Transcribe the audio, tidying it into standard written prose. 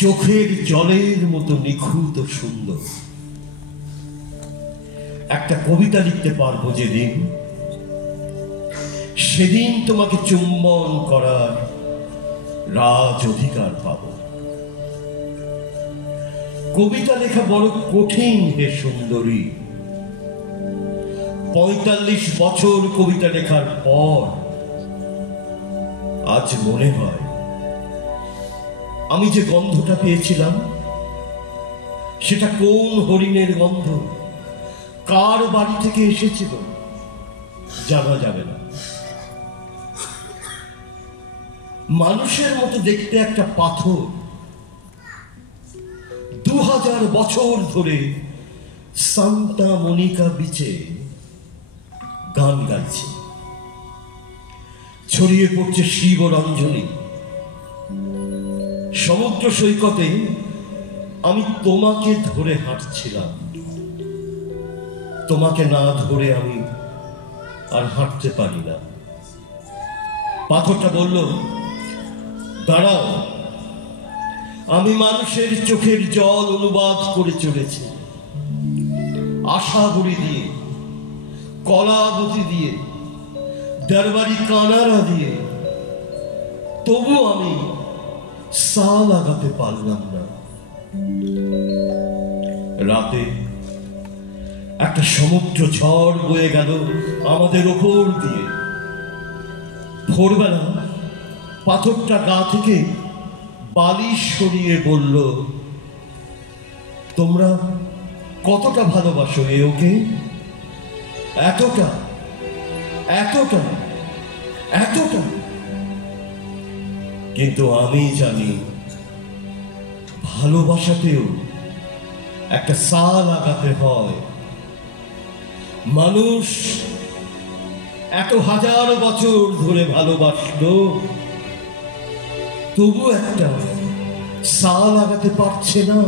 চোখের জলের মতো নিখুঁত সুন্দর। একটা কবিতা লিখতে পারবো যেদিন, সেদিন তোমাকে চুম্বন করার রাজ অধিকার পাব। কবিতা লেখা বড় কঠিন হে সুন্দরী। ৪৫ বছর কবিতা লেখার পর আজ মনে হয় আমি যে গন্ধটা পেয়েছিলাম সেটা কোন হরিণের গন্ধ, কার বাড়ি থেকে এসেছিল জানা যাবে না। মানুষের মতো দেখতে একটা পাথর ২০০০ বছর ধরে সান্তা মনিকা বিচে গান গাইছে। ছড়িয়ে পড়ছে শিব রঞ্জনী। সমুদ্র সৈকতে আমি তোমাকে ধরে হাঁটছিলাম। তোমাকে না ধরে আমি আর হাঁটতে পারি না। পাথরটা বলল, দাঁড়াও, আমি মানুষের চোখের জল অনুবাদ করে চলেছি। আশাগুড়ি দিয়ে, কলাবতী দিয়ে, দরবারি কানাড়া দিয়ে, তবু আমি সা লাগাতে পারলাম না। রাতে একটা সমুদ্র ঝড় বয়ে গেল আমাদের ওপর দিয়ে। ভোরবেলা পাথরটা গা থেকে বালিশ সরিয়ে বলল, তোমরা কতটা ভালোবাসো এ ওকে? এতটা, এতটা, এতটা। কিন্তু আমি জানি ভালোবাসাতেও একটা সা লাগাতে হয়। মানুষ এত হাজার বছর ধরে ভালোবাসলো, তবু একটা সা লাগাতে পারছে না।